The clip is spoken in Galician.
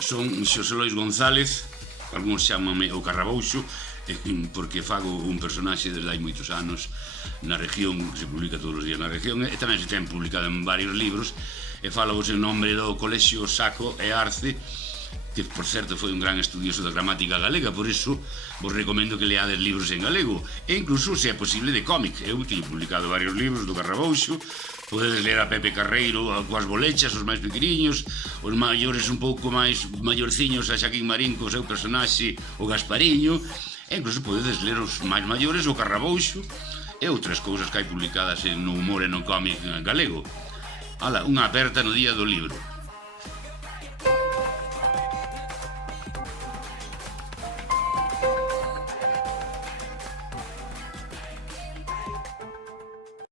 Son Xosé Lois González, algúns chamanme o Carrabouxo, porque fago un personaxe desde hai moitos anos na región, que se publica todos os días na región, e tamén se ten publicado en varios libros, e falo vos en nome do Colexio Saco e Arce, que por certo foi un gran estudioso da gramática galega, por iso vos recomendo que leades libros en galego, e incluso, se é posible, de cómic. Eu teño publicado varios libros do Carrabouxo, podedes ler a Pepe Carreiro coas bolechas, os máis pequeniños, os maiores un pouco máis maiorciños, a Xaquín Marín co seu personaxe, o Gaspariño, e incluso podedes ler os máis maiores, o Carrabouxo, e outras cousas que hai publicadas no humor e no cómic galego. Ala, unha aperta no día do libro.